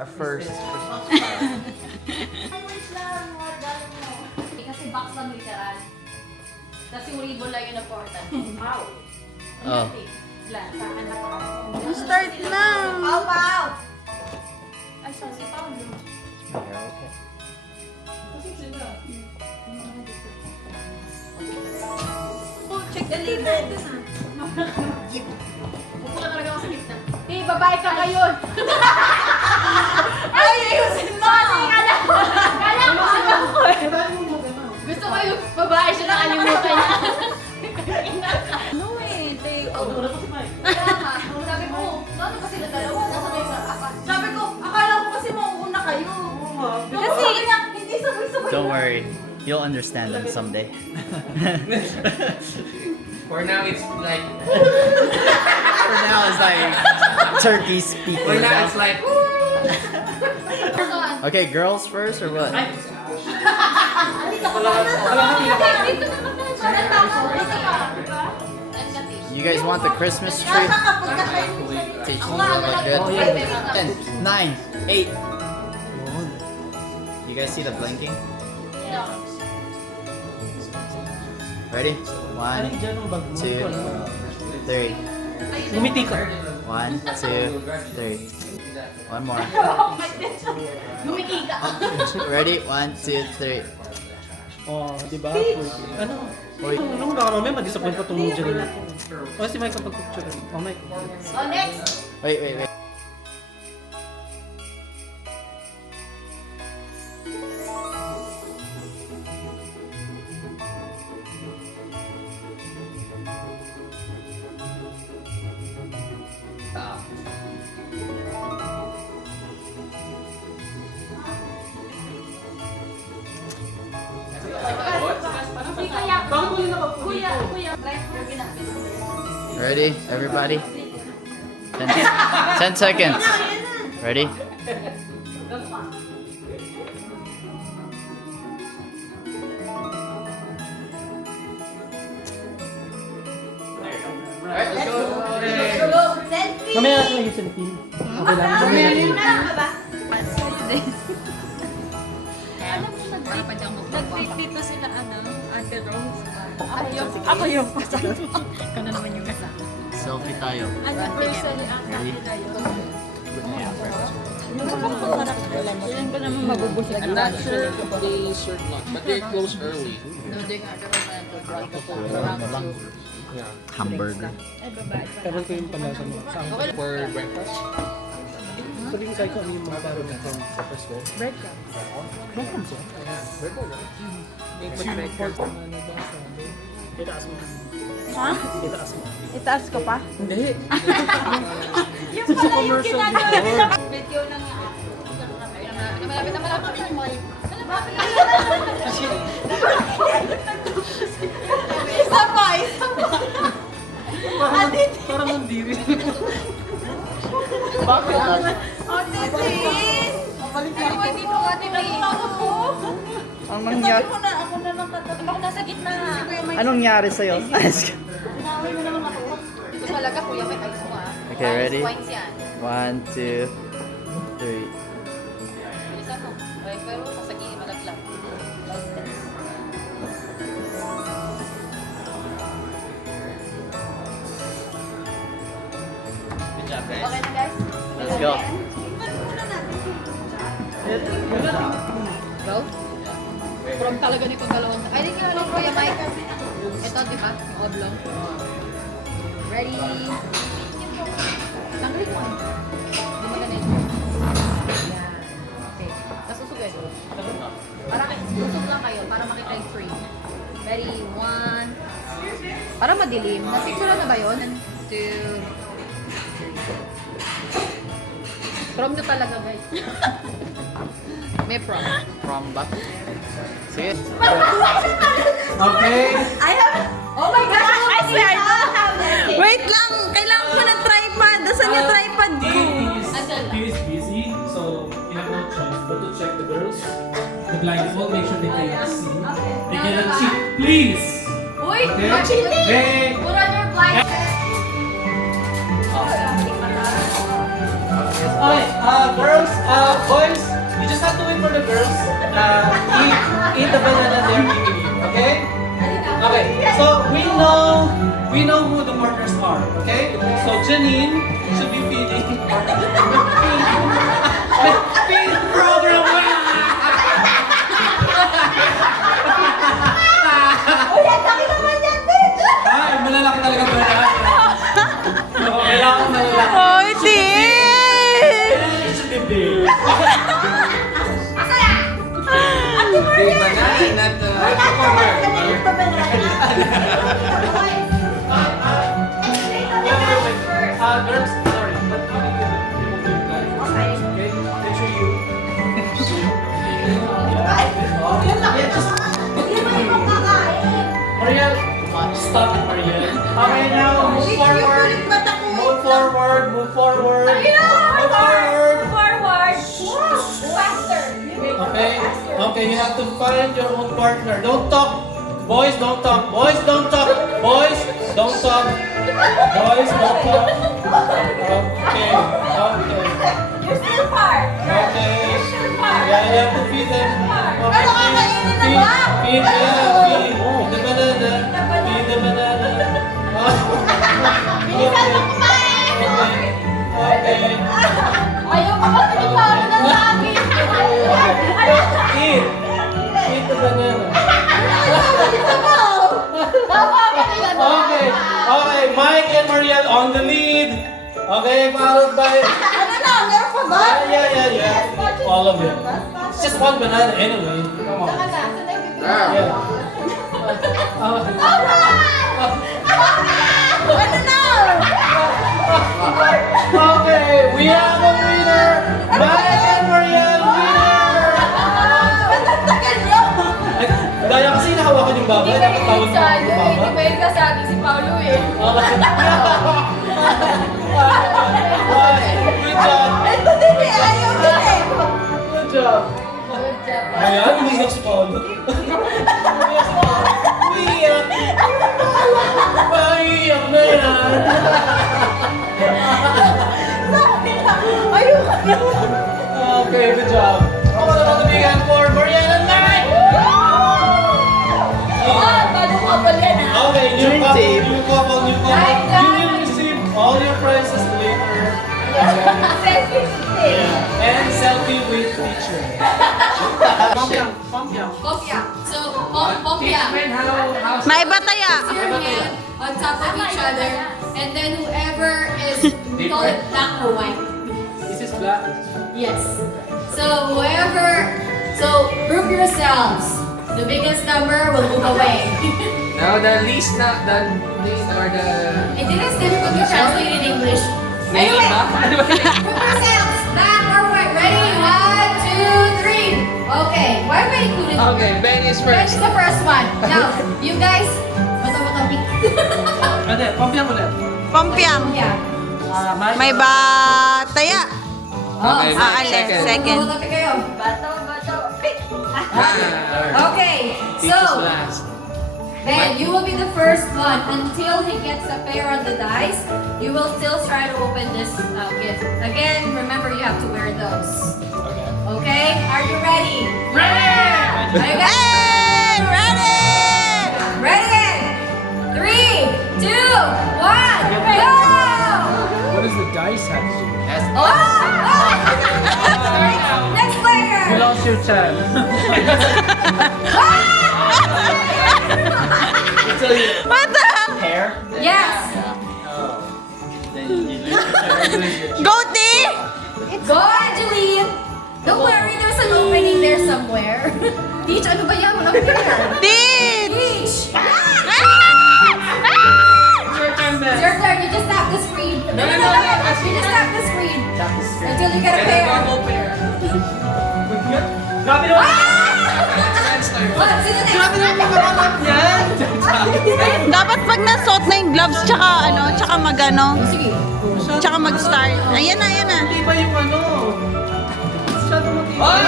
Our first Christmas card. Kasi box lang literal. Tapos yung ribbon lang yung important. Wow. Oh. Sa akin na pa. Start na! Pau, Pau! Ay, sorry, si Pau. Okay. Oh, check the label. Upo ka talaga ako sa gitna. Eh, babae ka ngayon! Ay, ayusin mo! Kala ko Gusto ko yung babae siya nakalimutan niya. No eh, they... Kaya nga, sabi ko, ano kasi na dalawa? Nasa may apat. Sabi ko, akala ko kasi mauuna kayo. Kasi, hindi sabay-sabay. Don't worry. You'll understand them someday. For now, it's like. For now, it's like turkey speaking. For now, it's like. Okay, girls first or what? You guys want the Christmas tree? Teach you look good. 10, 9, 8. You guys see the blinking? Ready? 1, 2, 3. Ngumiti ka. 1, 2, 3. One more. Lumiki ka. Ready? 1, 2, 3. Oh, di ba? Ano? Uy. Nung baka mamaya mag-disappoint pa itong dyan na. O, si Mike ang pag-picture. Oh, Mike. Oh, next. Wait. Ready? Everybody? 10 seconds. Ready? Alright, let's go. Mamaya natin yung cellphone. Okay lang. Mamaya natin. Nag-date dito sila, Ate Rose. Ako yung kasama. Ikaw na naman yung kasama. Selfie tayo. Anniversary ang Ready? Ilan ba naman mabubusog? I'm not sure if they serve lunch, but they close early. Hamburger. Ewan ko yung panlasa mo. Saan? For breakfast. Sabihin sa'yo ko ano yung mga taro dito sa Fresco. Breadcrumbs. Breadcrumbs yan? Breadcrumbs yan? Itaas mo. Ha? Itaas mo. Itaas ko pa? Hindi. Yung pala yung ginagawa nila. Video lang yung malapit na yung mga Isa pa. Parang nandiri. Ate Sis! Ay, dito ka, Ako. Anong nangyari? Ako na lang katabi. Ako nasa gitna. Anong nangyari sa'yo? Tinaway mo naman ako. Ito talaga, kuya, may ayos mo ah. Okay, ready? Points yan. 1, 2, 3. Bilisan mo. Okay, pero sasagin, malaglag. Good job, guys. Okay na, guys? Let's go. Go? From talaga nitong dalawang... Ay, di ka alam, Kuya Mike. Ito, di ba? Yung oblong. Ready? Tanggalin mo. Di ba ganito? Yan. Okay. Tapos usugin. Para usog lang kayo, para makita yung frame. Ready? 1. Para madilim. Napicture na ba yun? 2. From nyo talaga, guys. May from. From back. Sige. Okay. I have... Oh my gosh! I swear, I don't have this. Wait lang! Kailangan ko ng tripod. Nasaan yung tripod ko? He is busy, so you have no choice but to check the girls. The blindfold, make sure they cannot see. They cannot cheat, please! Uy! Okay? Hey! Put on your blind. Yes, Okay, girls, boys, you just have to wait for the girls. Eat the banana they're giving you, okay? Okay, so we know who the partners are, okay? So Janine should be feeding feed program. Ay, malalaki talaga banana. Kailangan malalaki. Oh, hindi! Should be big. Big banana, not Girls, sorry, but you need to remove the blanket. Okay? Make sure you. Yeah, just. Mariel, stop it, Mariel. Okay, now move forward. Move forward. Move forward. Move forward. Okay. Okay, you have to find your own partner. Don't talk. Boys, don't talk. Boys, don't talk. Boys, don't talk. Boys, don't talk. Okay. Okay. Okay. Yeah, you have to feed them. Okay, feed. Feed the banana. Feed the banana. Okay. Eat. Eat the banana. Okay. Okay, Mike and Mariel on the lead. Okay, followed by. Yeah. All of it. It's just one banana anyway. Come on. Yeah. Okay, we have a winner. Mike and Mariel, winner. Daya kasi nahawakan yung baba. Nakatawag mo yung baba. ka sa akin si Paolo eh. Good job. Good job. Ayan, umiyak si Paolo. Umiyak si Paolo. Umiyak. Umiyak na yan. Okay, good job. Ako na matubigan for Mariel and Mike. Okay, new couple. You will receive all your prizes later. Yeah. And selfie with teacher. Pampiang. Kopya. So, kopya. May bataya. Your hand on top of each other, and then whoever is, we call it black or white. This is black. Yes. So group yourselves. The biggest number will move away. No, the least or the It is difficult to translate in English. Anyway, group yourselves. Black or white. Ready? 1, 2, 3. Okay. Why am I including? Okay, Ben is Ben is first. the first one. Now, you guys. Ate, pampiang ulit. Pampiang. Yeah. May bataya. Okay, Mike, Alex, second. second. Bato kayo. Bato. Okay. Teacher's So, last. Ben, you will be the first one until he gets a pair on the dice. You will still try to open this gift. Again, remember you have to wear those. Okay? Are you ready? Ready! Are you guys Hey! Ready! ready? 3, 2, 1, go! What does the dice have to do? Oh! Next player! You lost your chance. What the? Hair? Yes! Then you lose your hair. Goatee! Go, Angeline! Don't worry, there's an opening there somewhere. Teach, ano ba yan? Ano ba yan? Teach! Teach! Your turn, Ben. It's your turn, you just tap the screen. No. You just tap the screen. Until you get a pair. Grabe naman. What? Sino next? Dapat pag nasuot na yung gloves tsaka magano, Sige. tsaka mag-start. Ayan na. Hindi ba yung ano? Masyado matibay.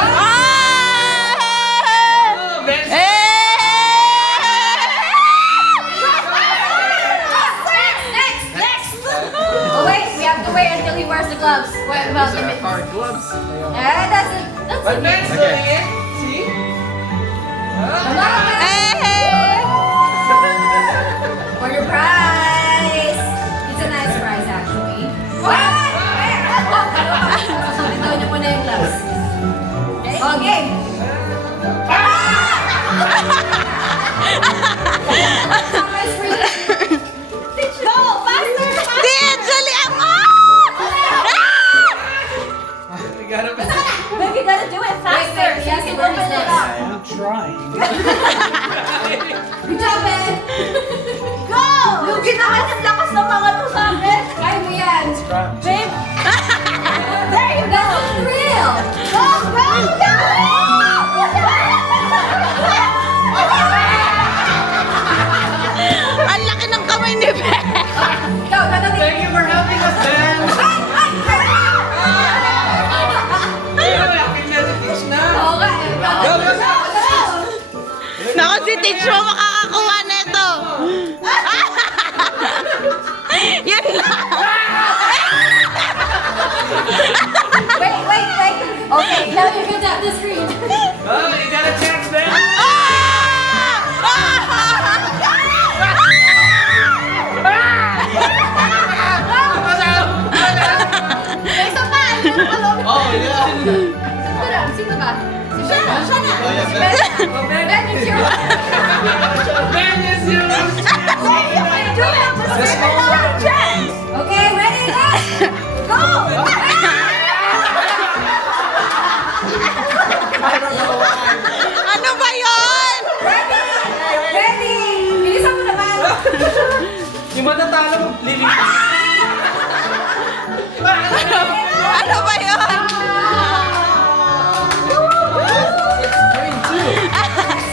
Next! Oh wait, we have to wait until he wears the gloves. Wait, well, That's But it. Ben's doing it. See? Eh! For your prize! It's a nice prize actually. What? Susulit daw niyo muna yung gloves. Okay? Oh, game! Go! Faster! Teach, dalian mo! You gotta be. Baby, you gotta do it faster. Wait, So you can open it up. I'm trying. Good job, Ben! Go! Lugi naman ang lakas ng mga to sa akin. Kaya mo yan. Babe! There you go! That's real! Go! Go! Go! Ang laki ng kamay ni Ben. Go! Natatin! Thank you for helping us, Ben. Happy meditation na. Okay. Go, go, go. Naku, si Teach mo makakakuha nito. Yan lang. Wait. Okay, now you can tap the screen. Oh, you got a chance, Ben. May isa pa! Oh, yeah. Sino ba? Si Ben. Siya na. Oh, yeah, Si Ben. Ben. Ben, it's your... Ben is yours. Do it! Just give it another chance! Okay, ready? Go! Ano ba yun? Ready! Bilisan mo naman! Yung matatalo, lilipas. Ano ba yun?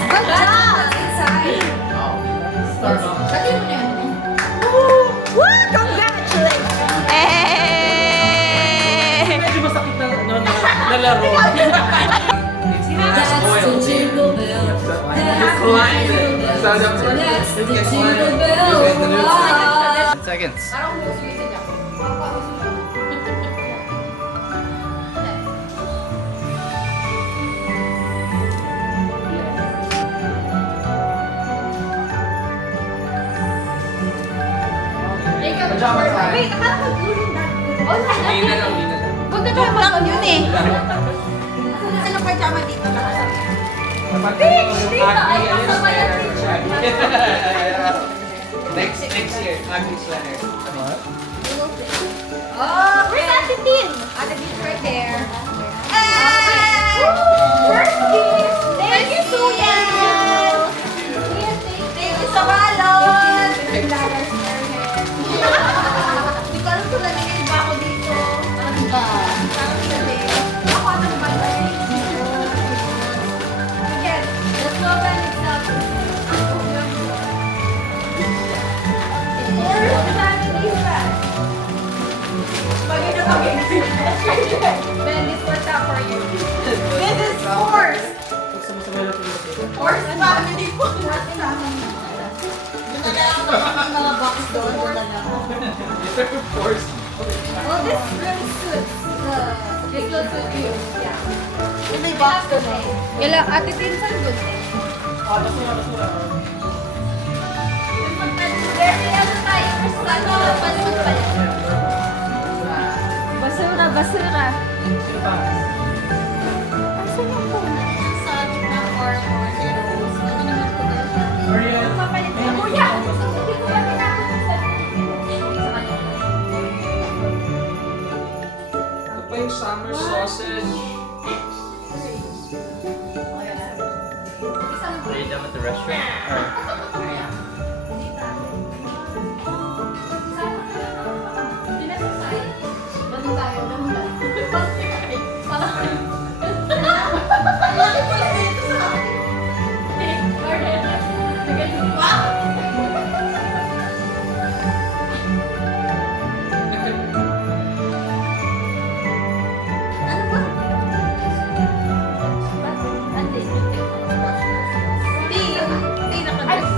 Good job! Inside. Sabi mo na yan. Woo! Congratulations! Eh! Medyo masakit na laro. That's the jingle bell. That's the jingle bell. 10 seconds. Parang umuuswisin ako. Wait, akala ko glue yung dad. Hindi na lang. Huwag na Joke lang yun eh. Anong pajama dito? Dito, ay, kasama yan, Next year, ugly sweater. Oh, where's Ate Tin? Ate Tin's right there. First gift! Thank you, Suyan! Thank you sa balon! Hindi ko alam kung nalilin ba ako dito. Ano ba? Parang sabi. Ako ano ba yun? Again, the slogan itself. First family bag. Ben, this worked out for you. This is force. Force family. Force family. Mga box doon. Force. Well, this really suits this will suit you. Yeah. Yung may box doon eh. Yala, Ate Tinsan good eh. Very ano tayo. Ano, palimot pa yan. Basura, basura. Sino pa? Sa gitna or heroes. Ano naman ko na siya? Ariel. Papalit na. Kuya! Hindi ko ba pinapalitan? Ito pa yung summer sausage. Are you done with the restaurant?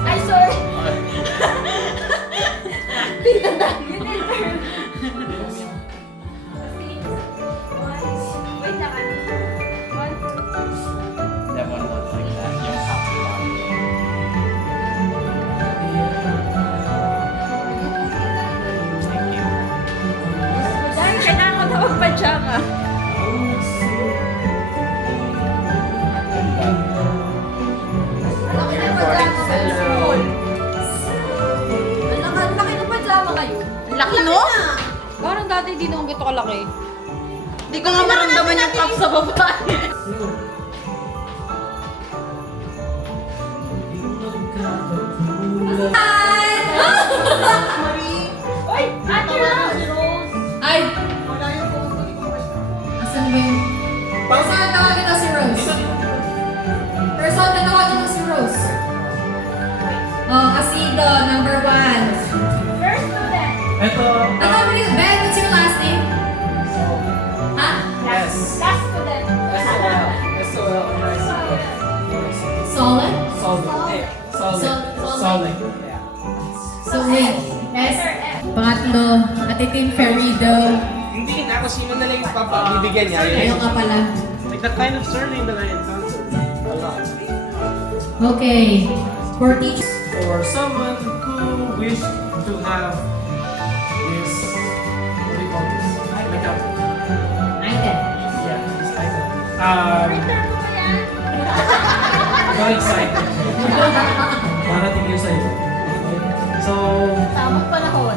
Ay, sorry. hindi naman ganito kalaki. Hindi ko nga maramdaman yung cup sa baba. Ate Rose! Ay! Asan ba yun? Person, tawagin daw si Rose. Person, tawagin daw si Rose. Oh, Asido, number 1. First student. Ito, Ano mo rin? Ben, what's your last name? Ha? yes. Last student. SOL. SOL. Solid? Solid. Solid. Solid. So wait, S. Pangatlo, Ate Tim Ferrido. Hindi na ako sino na lang yung papabibigyan niya. Ayaw ka pala. Like that kind of surname that I encountered a lot. Okay. For teachers. For someone who wished to have this, what do you call this? Like a, Item. yeah, this item. Return mo ba yan? Very excited. Marating yun sa'yo. So, Tamang panahon.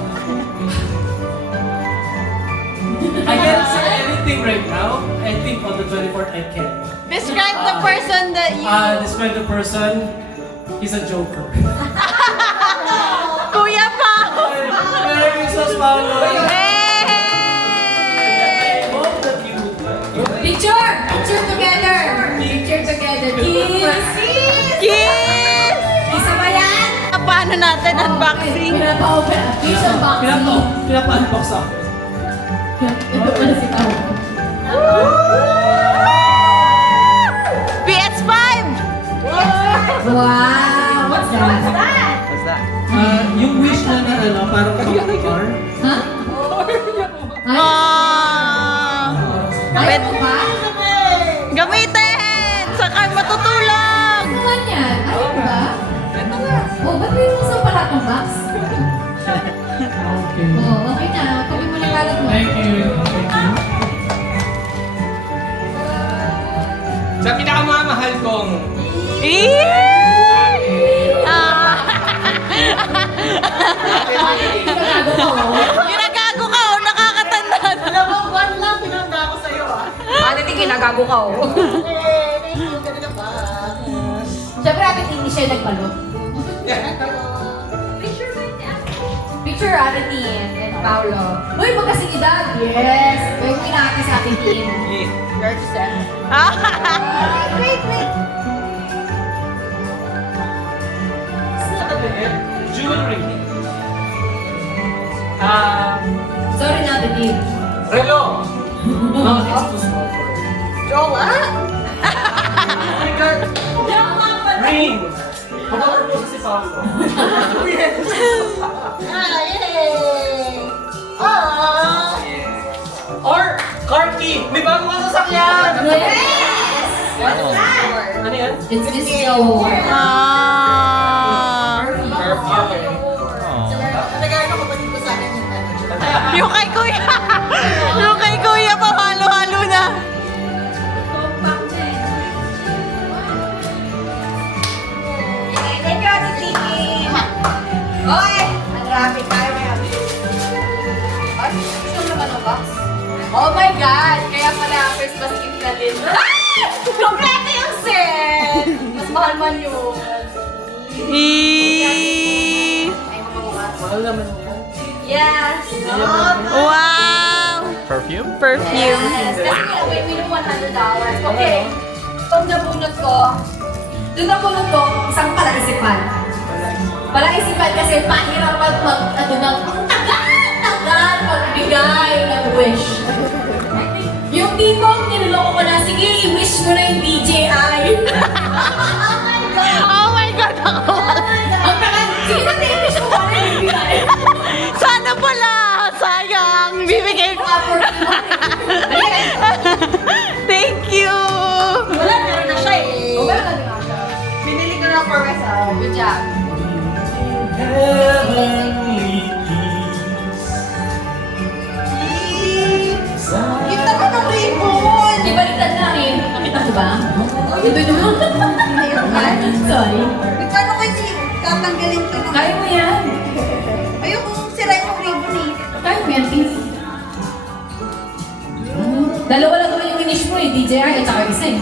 I can't say anything right now. I think on the 24th I can. Describe the person that you... Describe the person. He's a joker. Kuya pa! Merry Christmas, Paolo! Hey! I hope that you would like. Picture! Picture together! Picture together. Kiss! Kiss! Isa ba yan? Paano natin unboxing? Pinapa-open. Kiss unboxing. Pinapa-unbox ako. Ito pala si Pao. PS5! Wow! What's that? What's that? Yung wish na ano, parang car. Ha? Ayaw mo ba? Gamitin! Saka matutulog! Ano naman yan? Ayaw ba? Oh, ba't may mo sa palatong box? Okay. Oh, okay na. Tabi mo na kalat mo. Thank you. Thank you. Sa pinakamamahal kong Ginagago ka oh, nakakatanda. Dalawang buwan lang pinanda ko sa'yo ah. Ate Ting, ginagago ka oh. Thank you. Ganun ba? Siyempre Ate Ting, siya nagbalot. Picture ba yung Ate? Picture Ate Ting and Paolo. Uy, magkasing edad. Yes. Uy, kinakati sa Ate Ting. Wait. Jewelry. Sorry na Ate Ting. relo. No, it's too small for it. Jola? Ring. Pagka-propose si Paolo. Or, car key. May bago ka sasakyan. Yes! Ano yan? It's Miss Joe. Yung kay Kuya. Yung kay Kuya pa, halo-halo na. Thank you, Ate Ting. Oy! Ang rapid tayo may Ay, gusto mo naman ang box? Oh my God! Kaya pala Christmas gift na din. Ay! Kompleto yung set! Mas mahal man yun. Ay, mga bukas. Mahal naman yan. Yes! Wow! Perfume? Perfume. Yes, kasi we know $100. Okay. Pag nabunot ko, doon nabunot ko, isang palaisipan. Palaisipan kasi pahirapan ang tagal magbigay ng wish. Yung tipong niloloko ko na, sige, i-wish mo na yung DJI. Oh my God! Ako! Ang tagal, sige natin, i-wish mo pa na yung DJI. Sana pala! Sayang! Bibigay ko. Thank you! Wala, meron na siya eh. Meron na din siya. Binili ko na for myself. Good job. Heavenly peace. Kita ko ng ribbon! Di baliktad na eh. Nakita ko ba? Ito yun. Sorry. Paano ko tatanggalin ko ng... Kaya mo yan. Ayoko sira yung ribbon eh. Kaya mo yan, please. DJI at saka isa eh.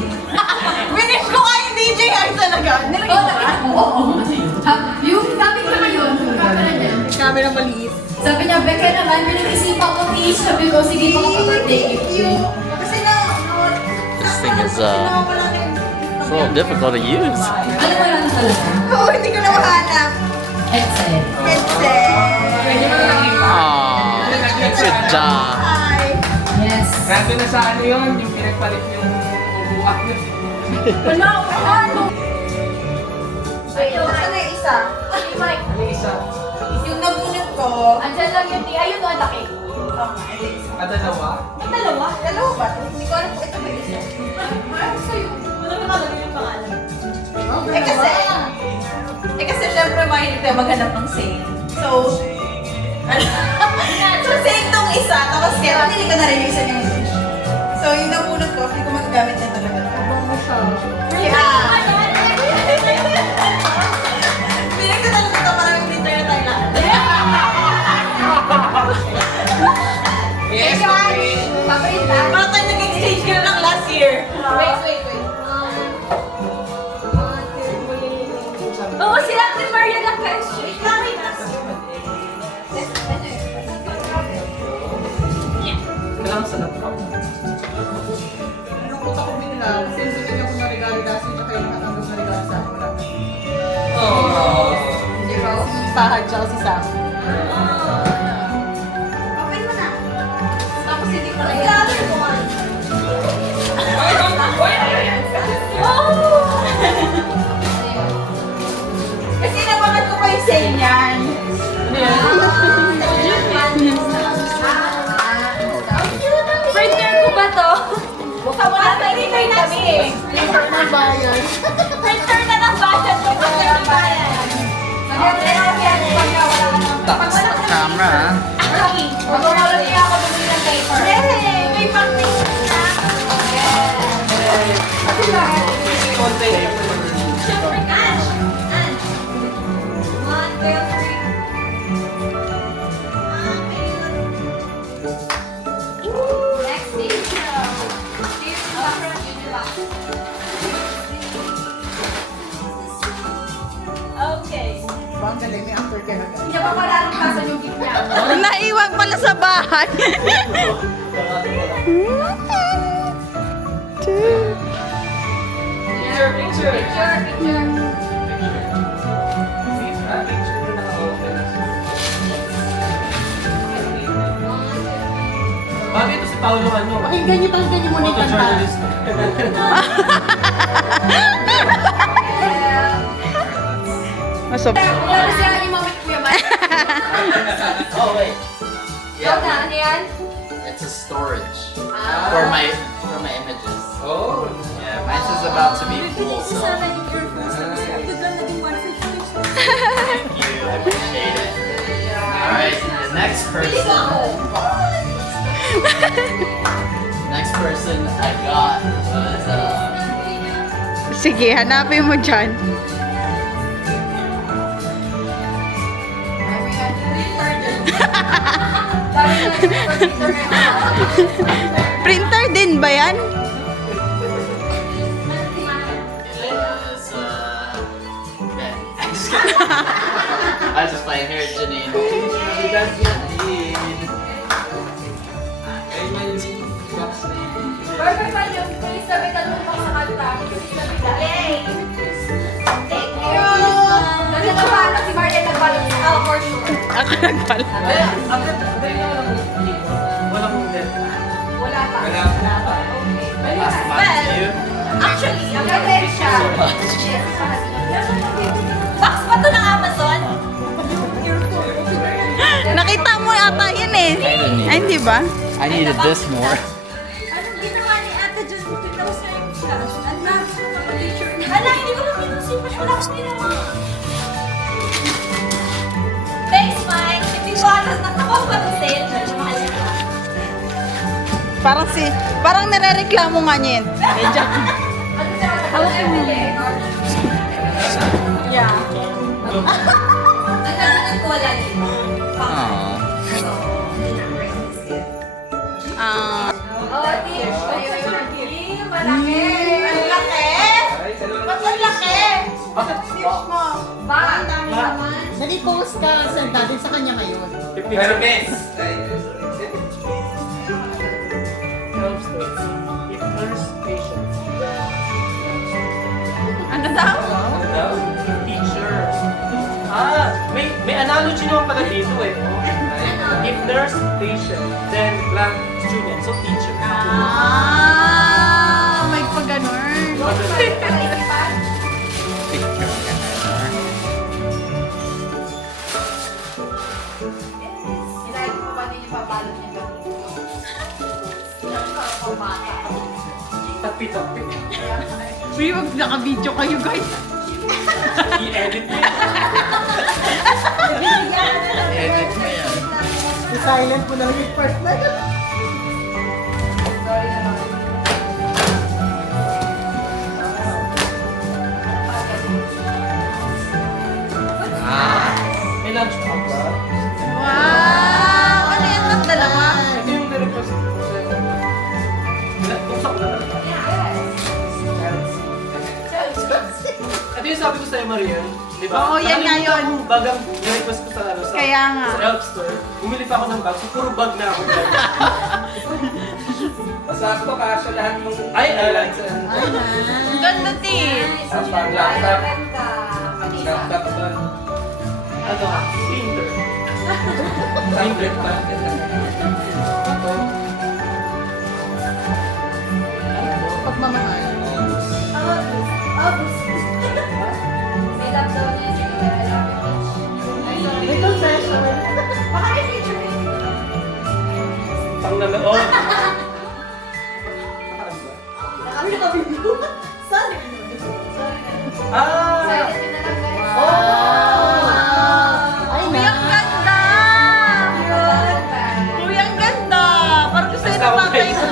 Winish ko kayo DJI talaga. Nilagay Oo, nakita ko, oo. Yung topic naman yun, yung camera niya. Camera maliit. Sabi niya, Becca naman, pinag-isipan ko tiis. Sabi ko, sige, makapag-birthday gift you. Kasi na, This thing is it's a little difficult to use. Alam mo lang talaga. Oo, hindi ko na mahanap. Headset. Headset. Aww, good job. Hi. Yes. Grabe na sa ano yun, yung pinagpalit yung upuan. Wala, ano? Wait, nasa na yung isa? Ano isa? Yung nabunot ko. Andyan lang yun, ayun o, laki. Dalawa? May dalawa? Dalawa ba? Hindi ko alam kung ito ba yung isa. Wala nakalagay yung pangalan. kasi syempre mahilig tayo maghanap ng sale. So, so sale tong isa, tapos kaya pinili ko na rin yung isa yung wish. So, yung nabunot ko, hindi ko magagamit na talaga. Abango siya. Pinili ko talaga ito para may printer na tayo lahat. Yes, okay. Paprint ah. Parang tayo nag-exchange ka na lang last year. Wait. Oo, si Ate Maria lang guys. Wait lang. Kailangan sa laptop. Nalungkot ako binila kasi hindi kanya ko na-regalo dahil siya kayo nakatanggap na regalo sa akin. Oh. Di ba? Si Fahad siya si Sam. Open mo na. Tapos hindi ko na i-other one. Kasi nabangat ko pa yung sale niyan. Printer ko ba to? Mukha mo na tayo kami eh. Printer na bayan. Printer na ng bayan ko. Printer ng bayan. That's the camera. Mag-unalan niya ako bumili ng paper. Yay! May pang-picture na. Siyempre cash. One, two, three. Next stage. Here's the background. You do that. Okay. Bang galing may aftercare agad. Hindi pa pala pasan yung gift niya. Naiwan pala sa bahay. Picture. Picture. Bakit ito si Paolo ano? Pakinggan niyo mo ni kanta. Photojournalist. Wala na siya yung moment ko yung Oh wait. Ikaw na, ano yan? It's a storage for my images. Oh. Yeah, mine's is about to be full, so thank you. I appreciate it. All right, the next person I got was Sige, hanapin mo dyan. Printer din ba yan? is Ben. I was just playing here, Janine. Perfect man yung please sabi talong mo sa kanta. Please sabi ka. Yay! Thank you! Kasi napaano si Maria nagbalot sa for sure. Ako nagpala. Walang ulit. Wala pa. Wala pa. Okay. Last one to you. Actually, ang ganda siya. So much. Box pa to ng Amazon? Nakita mo ata yun eh. Ay, hindi ba? I needed this more. Anong ginawa ni Ate Jun? Pinost na yung flash. Ang dami ko picture. Hala, hindi ko na pinost yung flash. Wala akong ginawa. Thanks, Mike. Hindi ko alas nakakuha pa ng sale. Medyo mahal siya. Parang nire-reklamo nga niya yun. Ano siya? Ano siya? Yeah. Ang nanonood ko wala dito. Aww. Ah. Oh, team. malaki. Ang laki? Ba't ang laki? Bakit? Ba? Ang dami Ba? naman. Nag-post ka dati sa kanya ngayon. Pero miss! Helps if nurse patient. Ano daw? Teacher. May analogy naman pala dito eh. If nurse patient, then blank student. So teacher. May pag-ganon. Picture ka na. Sinabi ko ba din yung pabalot niya daw? Parang pambata. Tapi-tapi. Uy, wag naka-video kayo guys. I-edit mo. Edit mo yan. I-silent mo na lang yung first na. Sorry na lang. May lunch box ba? Wow! Ano yan mas dalawa? Ito yung nirequest ko. Buksan ko na lang. Ito yung sabi ko sa'yo, Mariel. Di ba? Oo, yan nga Nakalimutan yun. kong bagang nirequest ko sa, ano, sa, Kaya nga. sa Elf Store. Bumili pa ako ng bag. So, puro bag na ako. Sakto kasya lahat ng Ay, alam. Ang ganda, Tis. Ang pang-laptop. Ganda. Manisa. Laptop ba? Ano? Printer. Tablet ba? Pagmamahal. May love daw niya. Sige, I love you, Mitch. Ay, sorry. May confession. Baka may future mo. Pang nanood. Uy, nakabibig. Sorry. Ah! Silent yun na lang, guys. Ay, Uy, ang ganda! Uy, ang ganda! Parang gusto yun ng tatay mo.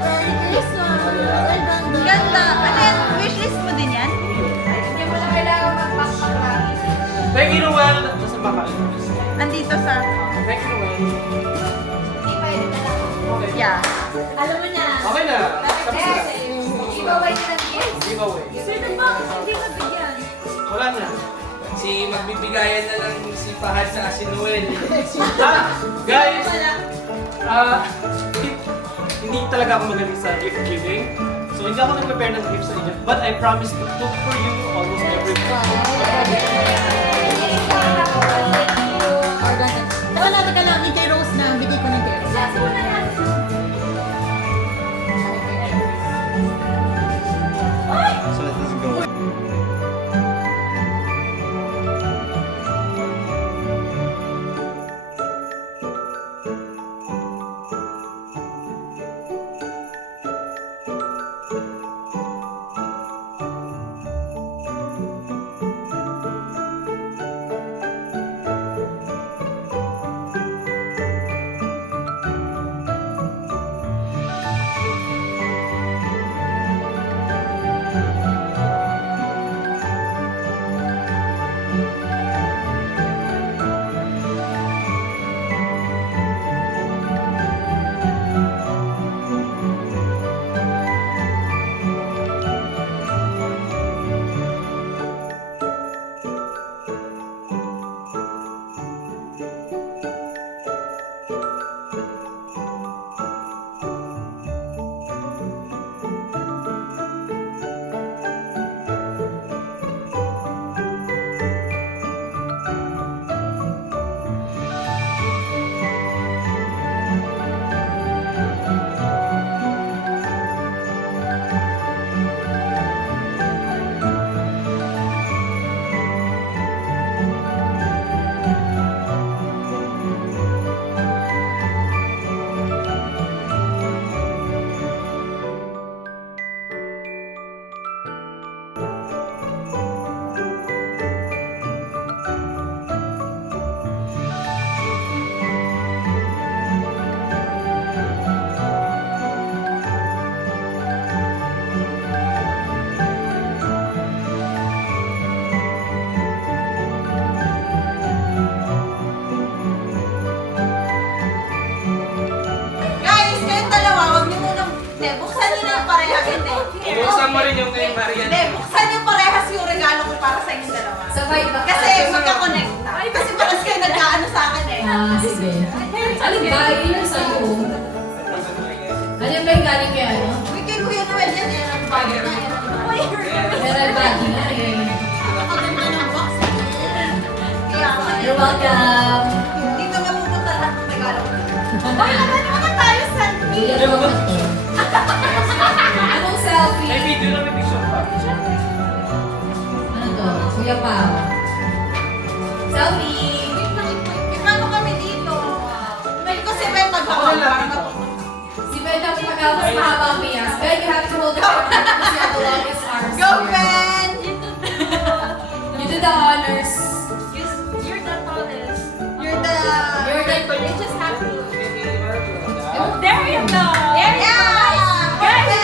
Merry Christmas. Ay, Ang ganda! Ano yan? Wishlist mo din yan? Hindi mo na kailangan mag-backpack lang. Thank you, Noel. Nasa baka. Andito sa... Thank you, Noel. Hindi pa edit na lang. Okay. Yeah. Alam mo na. Okay na. Tapos na. Giveaway na ng gifts. Giveaway. Sino ba? Hindi mabigyan. Wala na. Si magbibigayan na lang si Fahad sa si Noel. Guys, hindi talaga ako magaling sa gift giving. So, hindi ako nag-prepare ng gift sa inyo. But I promise to cook for you almost every week. Organic. Saka natin ka namin kay Rose na bigay ko ng kay Rose. So let us go. yung parehas. Hindi. Buksan mo rin yung kay Marian. Hindi, buksan yung parehas yung regalo ko para sa inyong dalawa. Sabay ba? Kasi magka-connecta. Kasi parang kayo nagkaano sa akin eh. Sige. Ano ba? Yun yung sa'yo. Ano ba yung galing kay ano? Uy, kay Kuya Noel yan. Erang bag na. Meron ba? Nga eh. Nakaganda ng box. Kaya nga. You're welcome. Dito mapupunta lahat ng regalo ko. Ay, naman naman tayo selfie. Kuya naman to. Anong selfie? May video na may picture pa. Ano to? Kuya Pao. Selfie! Paano kami dito? May ko si Ben maghawak para Si Ben ang pagkakos mahaba ang miyas. Ben, you have to hold the camera because you have the longest arms. Go, here. Ben! You do the honors. You're the tallest. You're the... You're the... You just have to... Oh, There you go! There you go! Guys!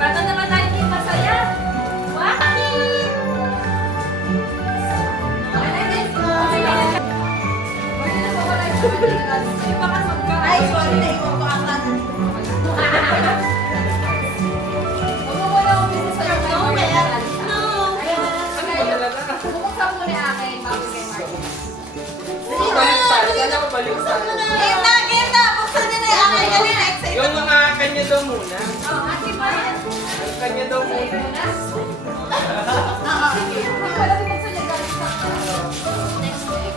Paano naman tayo hindi masaya? Ay, sorry na iwan ko ang tanong. Wala akong business sa iyo. No, man. No. Buksan mo na akin bago kay Marcos. Baliktad. Kala ko baliktad. Gina, Gina! Buksan niyo na yung akin. Kanina, excited. Yung mga kanya daw muna. Oh, ate ba yan? Kanya daw muna. Wala ko buksan niya galing sa next week.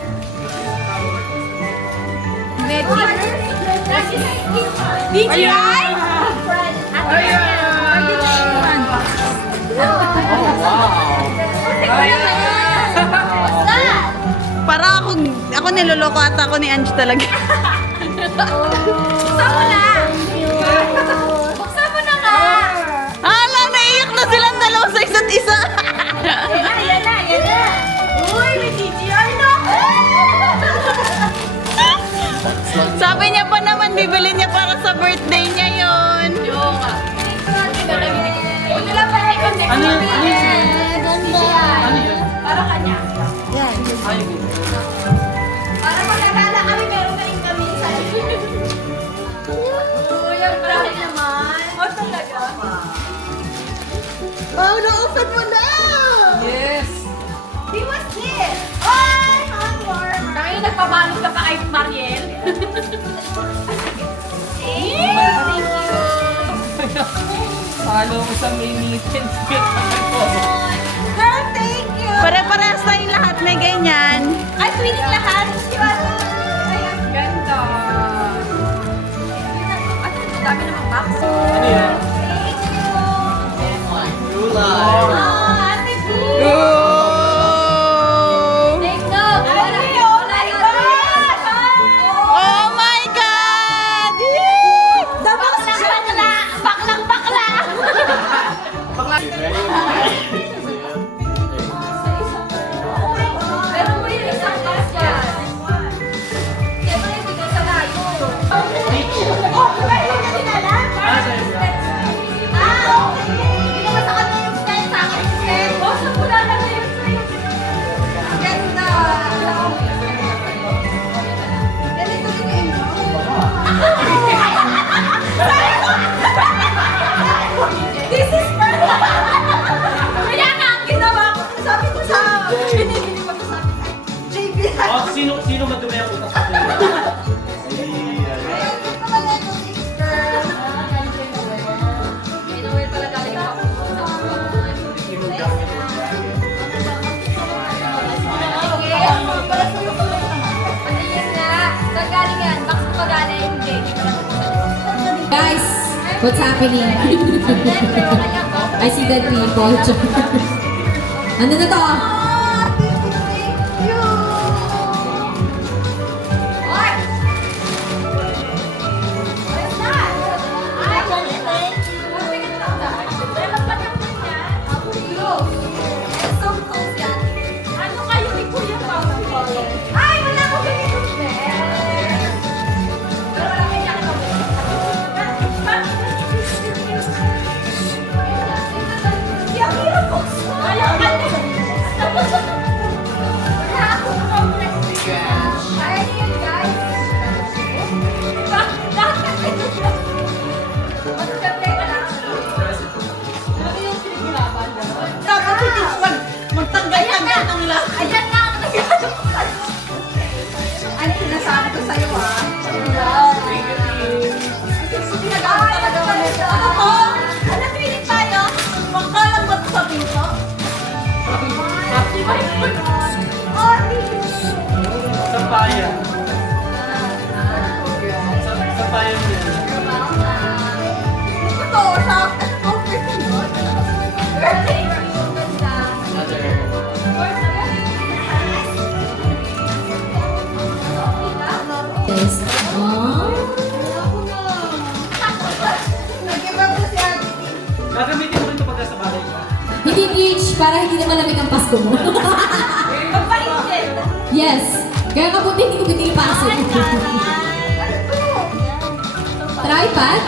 DJI? Para ako niloloko ata ako ni Ange talaga. Buksan mo na! Buksan mo na nga! Hala, naiyak na silang dalawa sa isa't isa. Yan na. Uy, may DJI na! Sabi niya pa naman, bibili niya para sa birthday niya yun. Ano yun? Para kanya. Ay, Para magkakala kami, meron kayong kamisa. Uy, ang grabe naman. Oh, talaga? Oh, na-open mo na! yes! He was this! Ay, handwarmer! Kaya nagpabalot ka pa kay Mariel. Thank you! Follow mo sa may meeting. Girl, thank you! Pare-parehas tayong lahat may ganyan. Ay, twinning lahat! Ayan. Ganda. At ang dami namang box. Ano yan? Thank you! Rulay. Oh, Ate Boo! Take note! Ay, oh my God! Oh my God! Dabang sa bakla! Baklang-bakla! Pero mo yung isang box yan. Kaya mo yung bigay sa layo. Oh, diba yun yung dinala? Ah, okay. Hindi naman sa kanya yung style, sa akin yung style. Oh, sa pula lang na yun sa'yo. Ganda. Ganito din yung This is perfect! Kaya nga ang ginawa ko. Sabi ko sa... Binibili ko to sabi ko. JB. Oh, sino madumi ang utak sa akin? Inuwi pala galing ako. Patingin nga. Saan galing yan? Box mo pa galing? Hindi. Guys, what's happening? I see dead people. Ano na to? Ano kayo ni Kuya Pao? Ay, wala ko ganito. Pero wala kayo nakita mo. Yung hero books mo. Wala ka na. Ano feeling tayo? Makalang ba sa pinto? Sampayan. Sampayan din. Ito, sa birthday mo? Birthday! Yes. Oh. Nag-give up na si Ate. Gagamitin mo rin ito pagka sa bagay ka. Hindi beach para hindi na malamig ang Pasko mo. Magpalit din. Yes. Kaya kabuti hindi ko pinipasok. Tripod?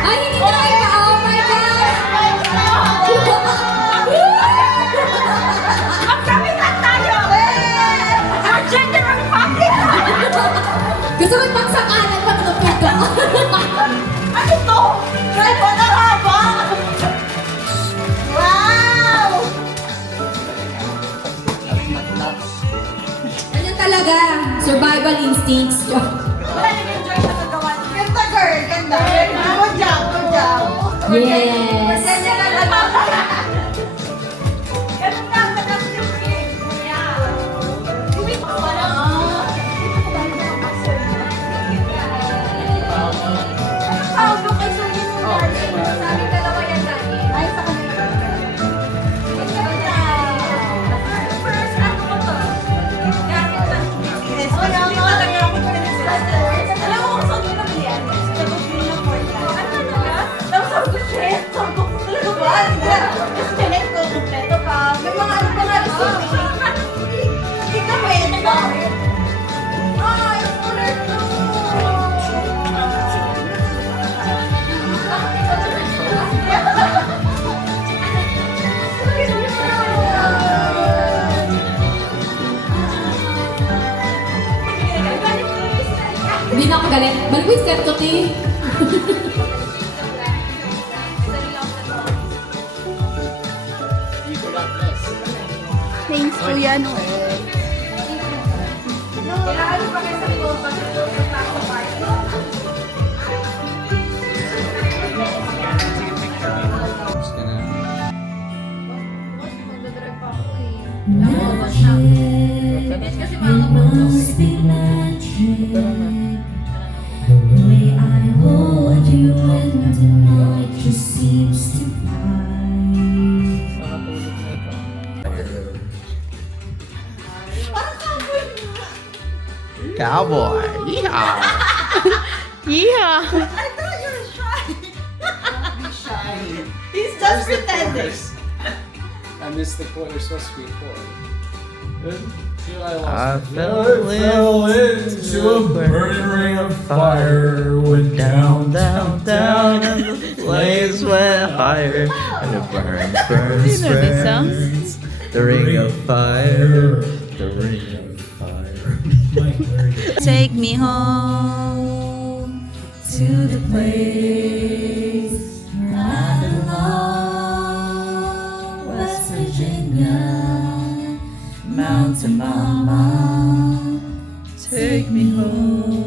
Ay, hindi tripod. Oh my God! Magkamitan tayo! Our general pocket! Gusto ko pang sa kanan pag nupito. Ano to? Tripod na haba! Wow! Ano talaga? Survival instincts. Wala nag-enjoy sa kagawa. Ganda girl, ganda. Good job, good job. Yes. Ganyan na lang. Ganun na, ganun yung feeling. Yeah. Uwi pa pala. Paulo kay Sulit mo natin. Sabi dalawa yan lagi. Ay, sa kanila. First, ano mo to? Gamit lang. Yes, wala nga. Alam mo kung saan ko nabili yan? Sa Google na po yan. Ano talaga? Tapos sabi ko, shit! Sabi ko, talaga ba? Tapos chinek ko, kompleto ka. May mga ano pa nga gusto mo. Hindi ka pwede. Ay, ulit to. Hindi na ako galit. Balik mo yung step to, T. You forgot this. Thanks, Kuya Noel. Kailangan pa kayo sa goal kasi ito sa taco party. Just gonna... Magdadrive pa ako eh. Magic, Kasi it mga must be magic. The way I hold you and the night just seems to fly. Nakatulog na ikaw. Cowboy. Yeehaw. Yeah. I thought you were shy. Don't be shy. He's just pretending. I missed the point. You're supposed to be four. Good. See what I I lost. fell into a burning ring of fire. Went down, down, down, and the flames went higher. And it burns, burns, You know this song? burns. The ring of fire. The ring of fire. Take me home To the place where I belong, West Virginia, Mountain Mama, take me home.